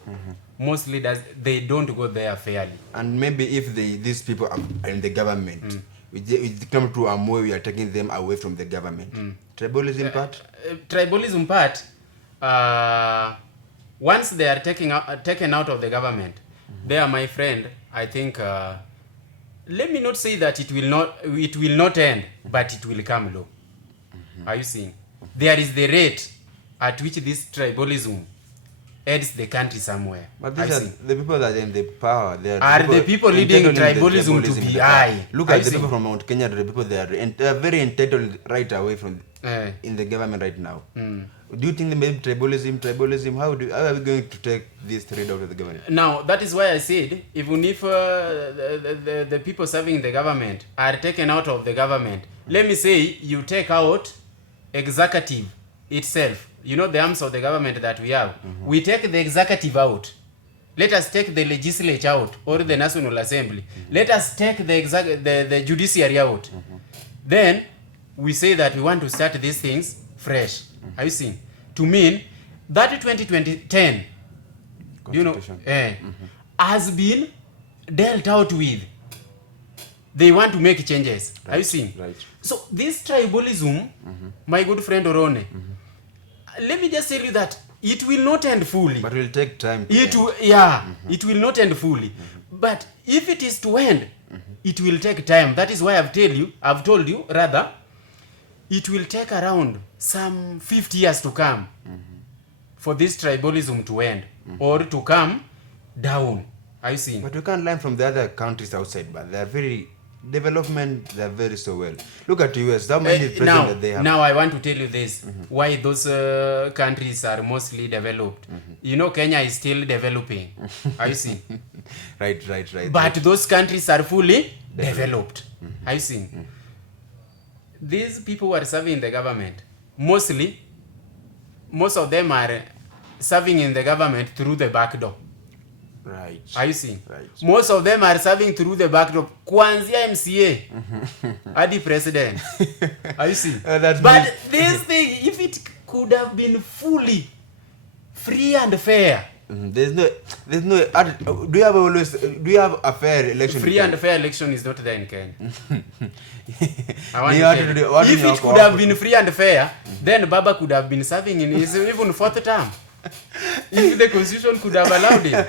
mostly they don't go there fairly. And maybe if these people are in the government, we come to a way we are taking them away from the government. Tribalism part? Tribalism part, once they are taken out of the government, they are my friend. I think, let me not say that it will not end, but it will come low. Are you seeing? There is the rate at which this tribalism heads the country somewhere. But these are the people that are in the power. Are the people leading tribalism to be high? Look at the people from Mount Kenya, the people they are very entitled right away from in the government right now. Do you think maybe tribalism? How are we going to take these three out of the government? Now, that is why I said, even if the people serving the government are taken out of the government, let me say you take out executive itself. You know the arms of the government that we have. We take the executive out. Let us take the legislature out, or the National Assembly. Let us take the judiciary out. Then we say that we want to start these things fresh. Have you seen? To mean that 2010, you know, has been dealt out with. They want to make changes. Have you seen? Right. So this tribalism, my good friend Orone, let me just tell you that it will not end fully. But it will take time. It will not end fully. But if it is to end, it will take time. That is why I've told you rather, it will take around some 50 years to come for this tribalism to end or to come down. Are you seeing? But we can't learn from the other countries outside, but they are very they're very so well. Look at US, how many presidents that they have. Now I want to tell you this, why those countries are mostly developed. You know, Kenya is still developing. Are you seeing? Right. But those countries are fully developed. Are you seeing? These people who are serving the government, most of them are serving in the government through the back door. Right. Are you seeing? Right. Most of them are serving through the back door. Kuanzia MCA hadi president. Are you seeing? But this thing, if it could have been fully free and fair. There's no do you have a fair election? Free and fair election is not there in Kenya. If it could have been free and fair, then Baba could have been serving in his even fourth term. If the constitution could have allowed it,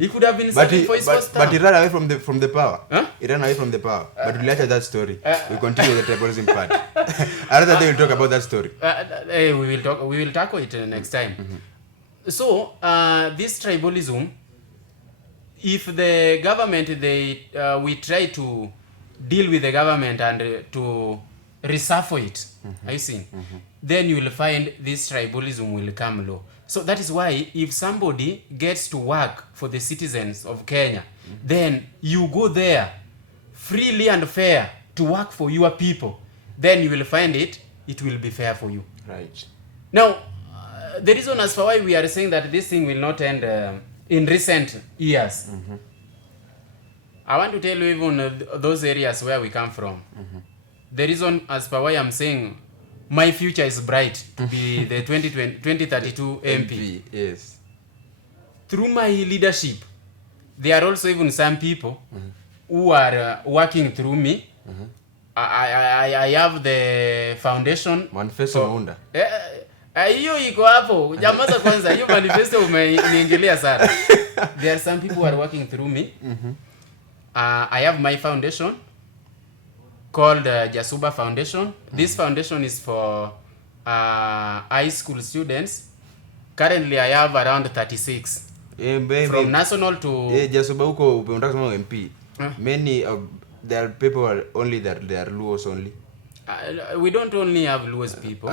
he could have been serving for his first term. But he ran away from the power. Huh? He ran away from the power. But we'll later that story. We continue with the tribalism part. Another day we'll talk about that story. We will tackle it next time. So this tribalism, if the government we try to deal with the government and to reshuffle it, I see, then you will find this tribalism will come low. So that is why if somebody gets to work for the citizens of Kenya, then you go there freely and fair to work for your people, then you will find it will be fair for you. Right. Now, the reason as for why we are saying that this thing will not end in recent years, I want to tell you even those areas where we come from. The reason as for why I'm saying my future is bright to be the 2032 MP. Yes. Through my leadership, there are also even some people who are working through me. I have the foundation. Manifesto Maunda. Hiyo iko hapo. Jamaza kwanza, hiyo manifesto umeniingilia sana. There are some people who are working through me. I have my foundation called Jasuba Foundation. This foundation is for high school students. Currently, I have around 36. From national to... Jasuba huko unataka kusema MP. Many of their people are only they are Luos only. We don't only have Luos people.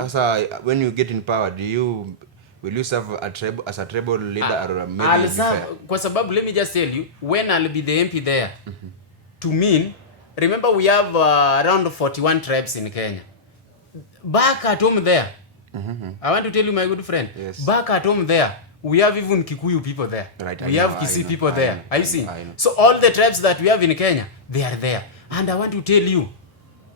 When you get in power, will you serve as a tribal leader or maybe? I'll serve, kwa sababu, let me just tell you, when I'll be the MP there, to mean, remember we have around 41 tribes in Kenya. Back at home there, I want to tell you, my good friend, yes. Back at home there, we have even Kikuyu people there. Right, we have Kisii people there. Are you seeing? So all the tribes that we have in Kenya, they are there. And I want to tell you,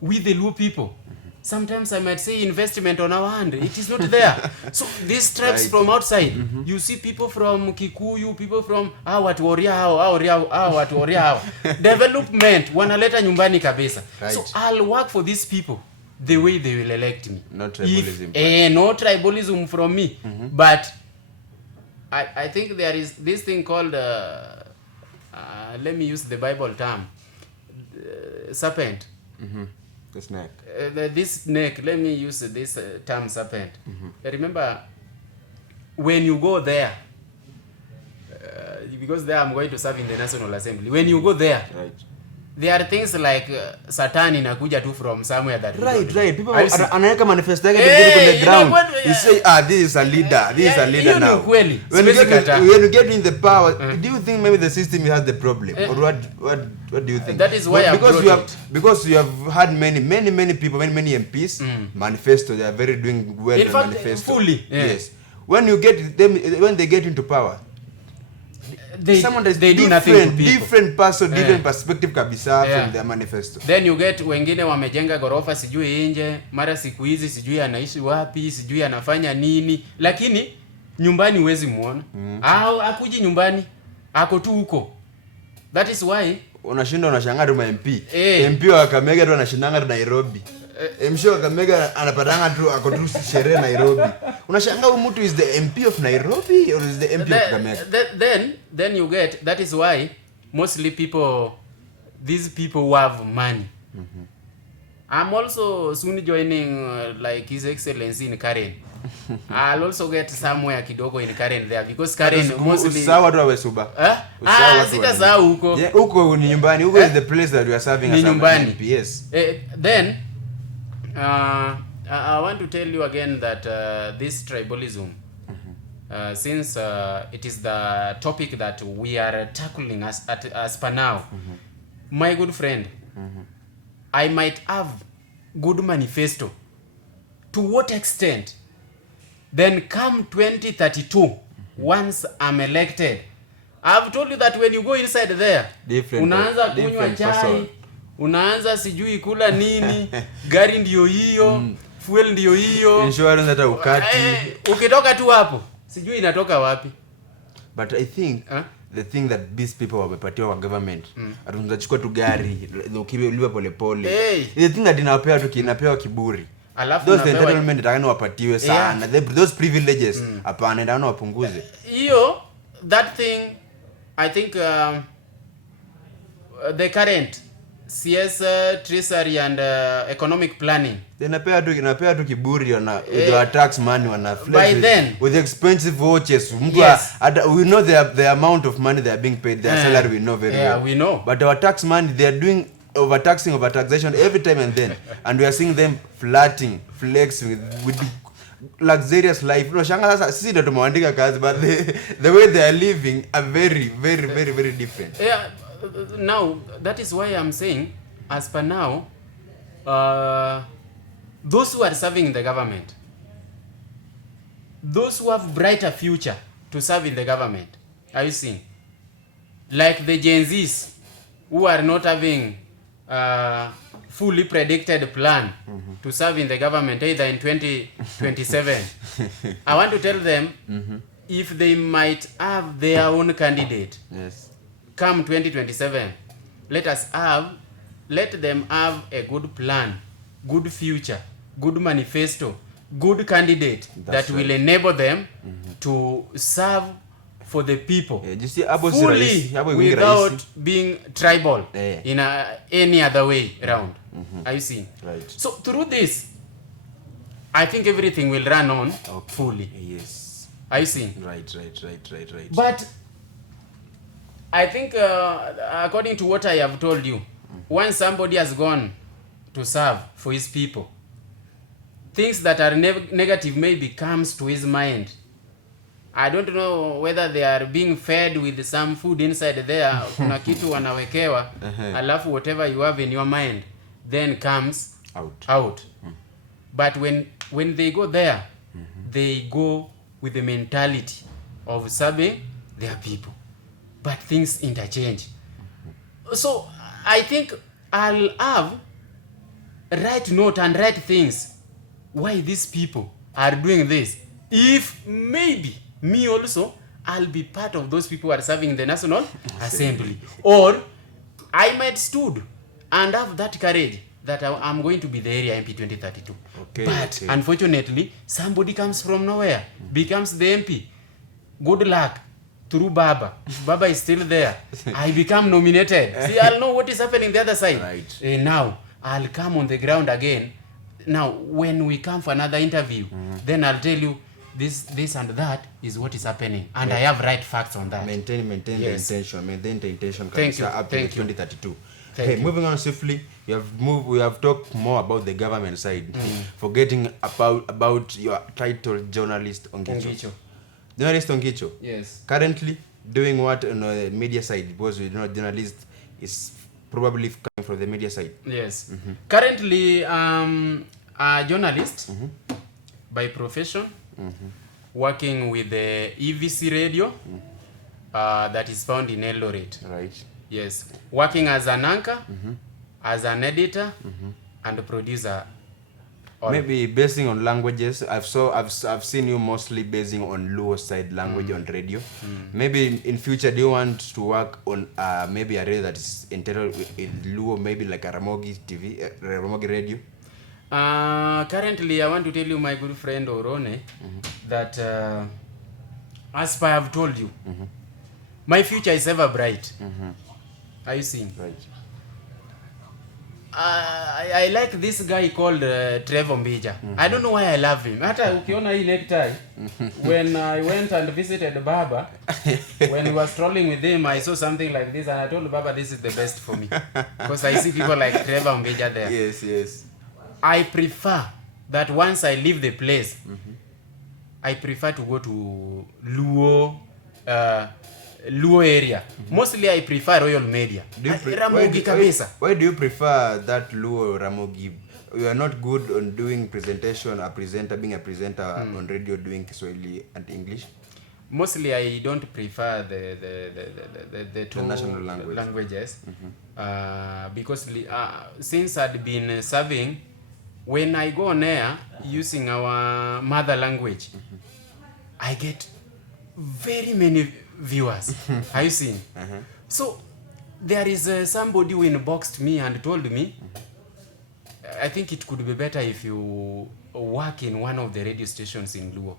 with the Luo people, sometimes I might say investment on our hand. It is not there. So these tribes from outside, you see people from Kikuyu, people from watu oria hao. Development, wanaleta nyumbani kabisa. Right. So I'll work for these people the way they will elect me. No tribalism. No tribalism from me. But I think there is this thing called, let me use the Bible term, serpent. The snake. This snake, let me use this term serpent. Remember, when you go there, because there I'm going to serve in the National Assembly. When you go there, there are things like Satan inakuja tu from somewhere that right people anaweka manifesto yake on the ground. You say this is a leader, this is a leader now. When you get in the power, do you think maybe the system has the problem, or what do you think? That is why because you have had many people, many MPs manifesto, they are very doing well in manifesto fully. Yes, when you get them, when they get into power, they do nothing to people. Different person, different perspective kabisa from their manifesto. Then you get wengine wamejenga gorofa sijui nje, mara siku hizi sijui anaishi wapi, sijui anafanya nini, lakini nyumbani huwezi muona. Akuji nyumbani, ako tu huko. That is why unashangaa tu MP. MP wa Kakamega tu anashindanga tu Nairobi. MC wa Kakamega anapatanga tu ako tu sherehe Nairobi. Unashangaa huyu mtu is the MP of Nairobi or is the MP of Kakamega? Then you get, that is why mostly these people who have money. I'm also soon joining like His Excellency in Karen. I'll also get somewhere kidogo in Karen there because Karen mostly sawa tu awesuba. Sita sawa huko. Huko ni nyumbani. Huko is the place that we are serving as nyumbani. MP. Yes. Then I want to tell you again that this tribalism, since it is the topic that we are tackling as per now, my good friend, I might have good manifesto. To what extent? Then come 2032, once I'm elected, I've told you that when you go inside there, unaanza kunywa chai, unaanza sijui kula nini, gari ndio hiyo, fuel ndio hiyo, insurance hata ukati. Ukitoka tu hapo, sijui inatoka wapi. But I think the thing that these people wamepatiwa wa government, atunachukua tu gari, ukiwa polepole. The thing that inapewa kiburi. Those entitlement ndakana wapatiwe sana. Those privileges hapana ndakana wapunguze. Hiyo that thing I think the current CS Treasury and economic planning inapewa tu kiburi wana with tax money wana by then with expensive watches. We know the amount of money they are being paid, their salary we know very well. We know. But our tax money they are doing overtaxation every time and then, and we are seeing them flexing with luxurious life. No shanga sasa sisi ndo tumeandika kazi, but the way they are living are very different. Now that is why I'm saying, as per now, those who are serving in the government, those who have brighter future to serve in the government, are you seeing? Like the Gen Zs who are not having fully predicted plan to serve in the government either in 2027. I want to tell them if they might have their own candidate. Yes. Come 2027, let them have a good plan, good future, good manifesto, good candidate that will enable them to serve for the people fully without being tribal in any other way around. Are you seeing? Right. So through this, I think everything will run on fully. Yes. Are you seeing? Right. But I think according to what I have told you, once somebody has gone to serve for his people, things that are negative maybe comes to his mind. I don't know whether they are being fed with some food inside there. Kuna kitu wanawekewa, alafu whatever you have in your mind then comes out. But when they go there, they go with the mentality of serving their people. But things interchange. So I think I'll have right note and right things why these people are doing this. If maybe me also, I'll be part of those people who are serving the National Assembly. Or I might stood and have that courage that I'm going to be the area MP 2032. But unfortunately, somebody comes from nowhere, becomes the MP. Good luck. Through Baba. If Baba is still there, I become nominated. See, I'll know what is happening the other side. Right. Now, I'll come on the ground again. Now, when we come for another interview, then I'll tell you, this and that is what is happening, and I have right facts on that. Maintain the intention. Maintain the intention. Thank you. Up to 2032. Thank you. Moving on swiftly, we have talked more about the government side, forgetting about your title, journalist ONGICHO. Journalist ONGICHO. Yes. Currently doing what on the media side, because we know journalist is probably coming from the media side. Yes. Currently, a journalist by profession, working with the EVC radio that is found in Eldoret. Right. Yes. Working as an anchor, as an editor, and a producer. Maybe basing on languages, I've seen you mostly basing on Luo side language on radio. Maybe in future, do you want to work on maybe a radio that is entitled in Luo, maybe like a Ramogi TV, Ramogi radio? Currently, I want to tell you, my good friend Orone, that as I have told you, my future is ever bright. Are you seeing? Right. I like this guy called Trevor Mbija. I don't know why I love him. Hata ukiona hii necktie, when I went and visited Baba, when we were strolling with him, I saw something like this, and I told Baba this is the best for me, because I see people like Trevor Mbija there. Yes, yes. I prefer that once I leave the place, I prefer to go to Luo area. Mostly I prefer Royal Media. Ramogi kabisa. Why do you prefer that Luo Ramogi? You are not good on doing presentation, being a presenter on radio, doing Kiswahili and English? Mostly I don't prefer the two national languages. Because since I'd been serving, when I go on air using our mother language, I get very many viewers. Are you seeing? So there is somebody who inboxed me and told me, I think it could be better if you work in one of the radio stations in Luo.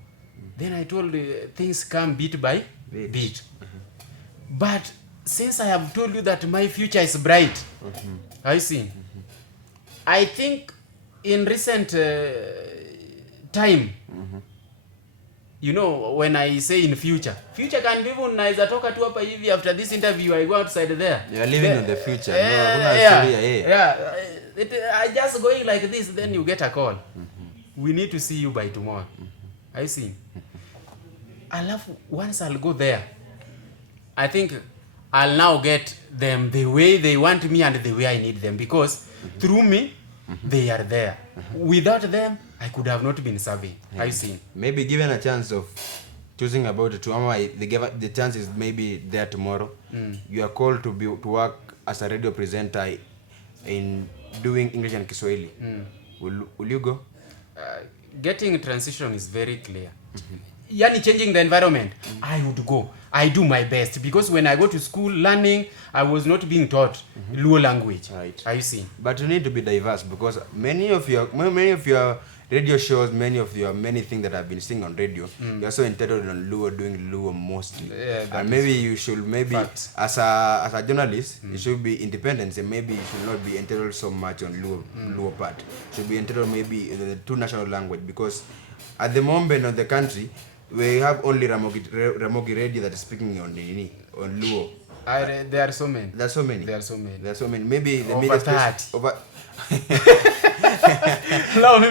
Then I told things come bit by bit. But since I have told you that my future is bright, are you seeing? I think in recent time, you know, when I say in future can be even naeza toka tu hapa hivi, after this interview I go outside there. You are living in the future. I just going like this, then you get a call. We need to see you by tomorrow. I see. Once I'll go there, I think I'll now get them the way they want me and the way I need them, because through me, they are there. Without them, I could have not been serving. I see. Maybe given a chance of choosing about it, the chance is maybe there tomorrow. You are called to work as a radio presenter in doing English and Kiswahili. Will you go? Getting transition is very clear. Yani changing the environment, I would go. I do my best, because when I go to school learning, I was not being taught Luo language. Right. Are you seeing? But you need to be diverse, because many of your radio shows, many things that I've been seeing on radio, you're so entitled on Luo, doing Luo mostly. And maybe you should as a journalist, you should be independent, and maybe you should not be entitled so much on Luo part. You should be entitled maybe in the two national language, because at the moment on the country, we have only Ramogi radio that is speaking on Luo. There are so many. There are so many. Maybe the media space over. But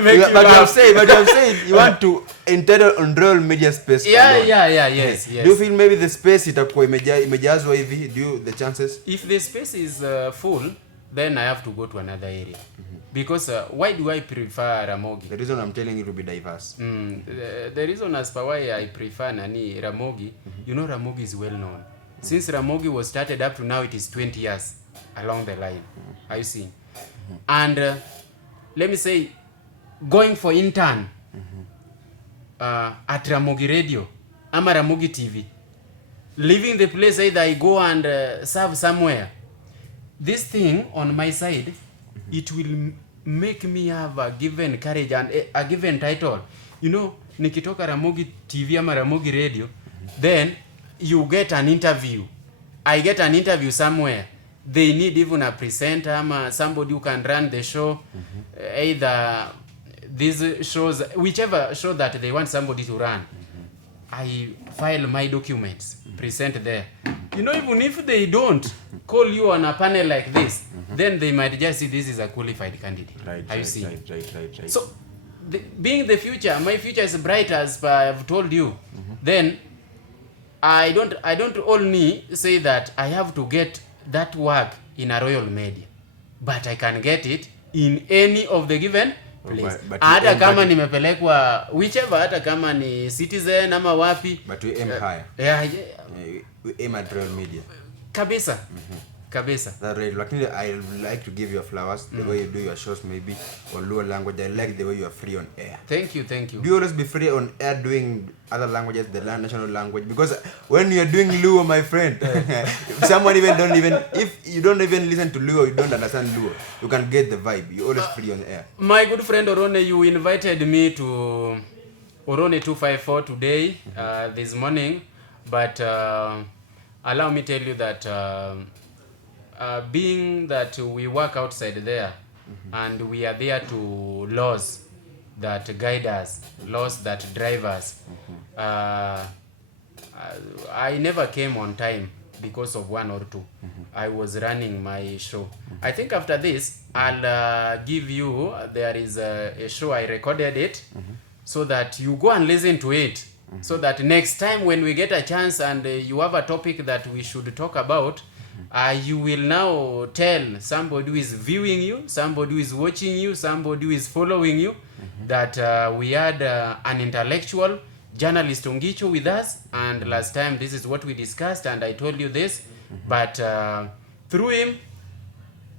you have said you want to enter on real media space. Yes. Do you feel maybe the space itakuwa imejazwa hivi? The chances? If the space is full, then I have to go to another area. Because why do I prefer Ramogi? The reason I'm telling you to be diverse. The reason as per why I prefer Ramogi, you know, Ramogi is well known. Since Ramogi was started up to now, it is 20 years along the line. Are you seeing? And let me say, going for intern at Ramogi Radio, ama Ramogi TV, leaving the place, either I go and serve somewhere. This thing on my side, it will make me have a given courage and a given title. You know, nikitoka Ramogi TV ama Ramogi Radio, then you get an interview. I get an interview somewhere. They need even a presenter ama somebody who can run the show. Either these shows, whichever show that they want somebody to run. I file my documents, present there. You know, even if they don't call you on a panel like this, then they might just see this is a qualified candidate. Right. So, being the future, my future is bright as I've told you. Then I don't only say that I have to get that work in a royal media, but I can get it in any of the given place. Hata kama nimepelekwa whichever, hata kama ni Citizen ama wapi. But we aim higher. Yeah. We aim at royal media. Kabisa. Kabisa. That's right. Lakini I like to give you flowers the way you do your shows, maybe or Luo language. I like the way you are free on air. Thank you. Do you always be free on air doing other languages, the national language? Because when you are doing Luo, my friend, if you don't even listen to Luo, you don't understand Luo, you can get the vibe. You're always free on air. My good friend Orone, you invited me to Orone 254 today, this morning, but allow me tell you that being that we work outside there, and we are there to laws that guide us, laws that drive us. I never came on time because of one or two. I was running my show. I think after this, I'll give you, there is a show, I recorded it, so that you go and listen to it. So that next time when we get a chance and you have a topic that we should talk about, you will now tell somebody who is viewing you, somebody who is watching you, somebody who is following you, that we had an intellectual journalist ONGICHO with us, and last time this is what we discussed, and I told you this, but through him,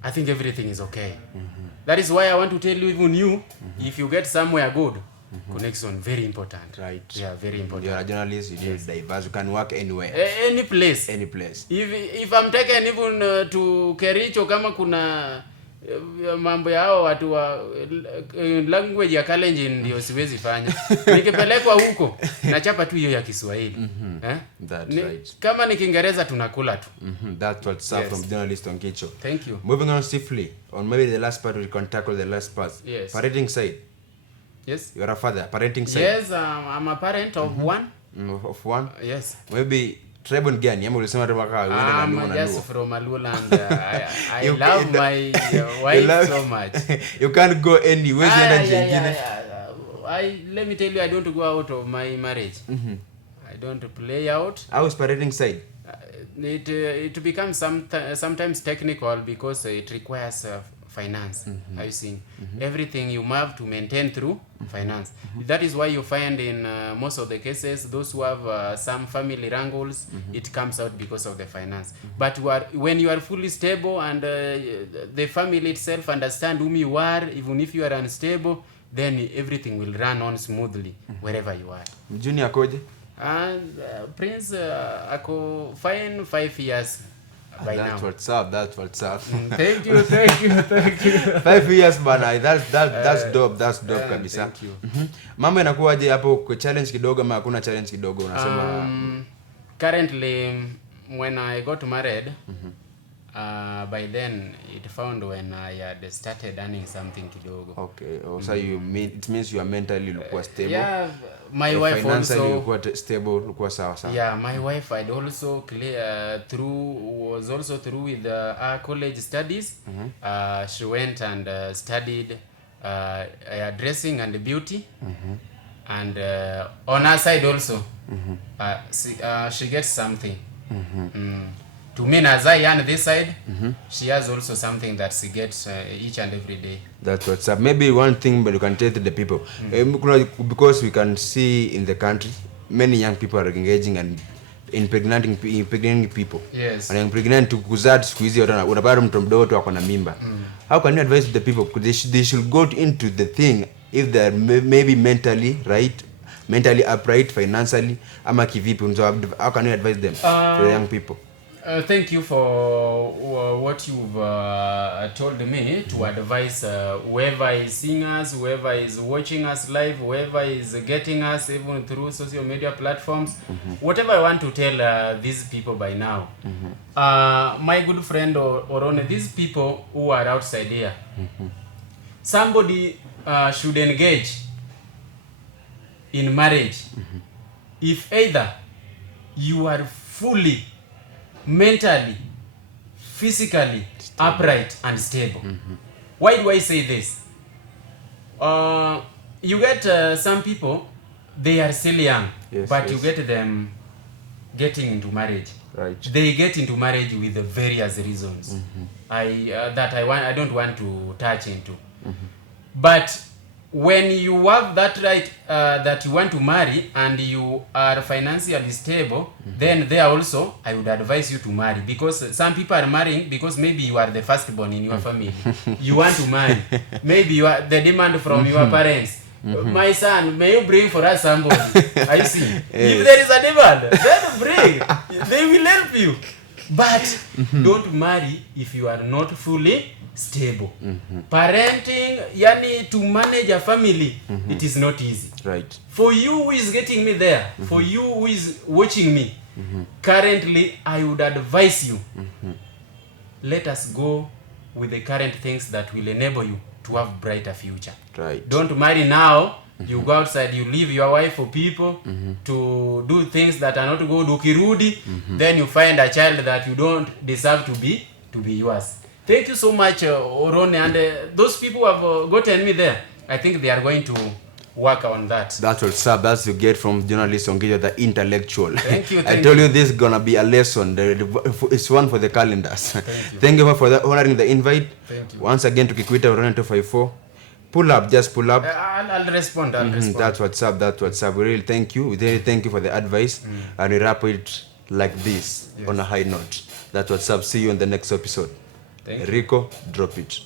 I think everything is okay. That is why I want to tell you, even you, if you get somewhere good, connection, very important. Right. Yeah, very important. You're a journalist, you're diverse, you can work anywhere. Any place. If I'm taken even to Kericho, kama kuna mambo yao watu wa language ya Kalenjin ndio siwezi fanya. Nikipelekwa huko nachapa tu hiyo ya Kiswahili. That's right. Kama ni Kiingereza tunakula tu. That's what's up from journalist ONGICHO. Thank you. Moving on swiftly, on maybe the last part we can tackle the last part. Yes. Parenting side. Yes. You're a father. Parenting side. Yes, I'm a parent of one. Of one. Yes. Maybe tribe gani? Ama ulisema tumaka uende na Luo na Luo. I'm just from Luo land. I love my wife so much. You can't go anywhere. Let me tell you, I don't go out of my marriage. I don't play out. How is parenting side? It becomes sometimes technical because it requires finance. Are you seeing? Everything you have to maintain through finance. That is why you find in most of the cases, those who have some family wrangles, it comes out because of the finance. But when you are fully stable and the family itself understand whom you are, even if you are unstable, then everything will run on smoothly wherever you are. Junior koje? And Prince ako fine 5 years by now. That's what's up. Thank you. 5 years bana, that's dope kabisa. Thank you. Mambo inakuwaje hapo, kwa challenge kidogo ama hakuna challenge kidogo unasema? Currently when I got married, by then it found when I had started earning something kidogo. Okay. So it means you are mentally ulikuwa stable. Yeah, my wife also ulikuwa stable, ulikuwa sawa. Yeah, my wife had also was also through with her college studies. She went and studied dressing and beauty. And on her side also, she gets something. To me, as I on this side, she has also something that she gets each and every day. That's what's up. Maybe one thing, but you can tell to the people, because we can see in the country many young people are engaging and impregnating people. Yes. And impregnate to kuzaa siku hizi unapata mtu mdogo tu ako na mimba. How can you advise the people? They should go into the thing if they are maybe mentally right, mentally upright, financially, ama kivipi? So how can you advise them, to the young people? Thank you for what you've told me to advise whoever is seeing us, whoever is watching us live, whoever is getting us even through social media platforms. Whatever I want to tell these people by now. My good friend Orone, these people who are outside here, somebody should engage in marriage if either you are fully mentally, physically upright and stable. Why do I say this? You get some people, they are still young, but you get them getting into marriage. Right. They get into marriage with various reasons. I don't want to touch into. But when you have that right that you want to marry and you are financially stable, then there also I would advise you to marry, because some people are marrying because maybe you are the firstborn in your family. You want to marry. Maybe you are the demand from your parents. My son, may you bring for us somebody? I see. If there is a demand, then bring. They will help you. But don't marry if you are not fully stable. Parenting, yani to manage a family, it is not easy. Right. For you who is getting me there, for you who is watching me, currently I would advise you, let us go with the current things that will enable you to have brighter future. Right. Don't marry now. You go outside, you leave your wife for people to do things that are not good. Ukirudi, then you find a child that you don't deserve to be yours. Thank you so much, Orone, and those people who have gotten me there. I think they are going to work on that. That's what's up. That's you get from journalist ONGICHO, the intellectual. Thank you. I told you this is gonna be a lesson. It's one for the calendars. Thank you for honoring the invite. Thank you. Once again to Kikwita Orone 254. Pull up, just pull up. I'll respond. I'll respond. That's what's up. That's what's up. We really thank you. We really thank you for the advice, and we wrap it like this on a high note. That's what's up. See you in the next episode. Thank you. Rico, drop it.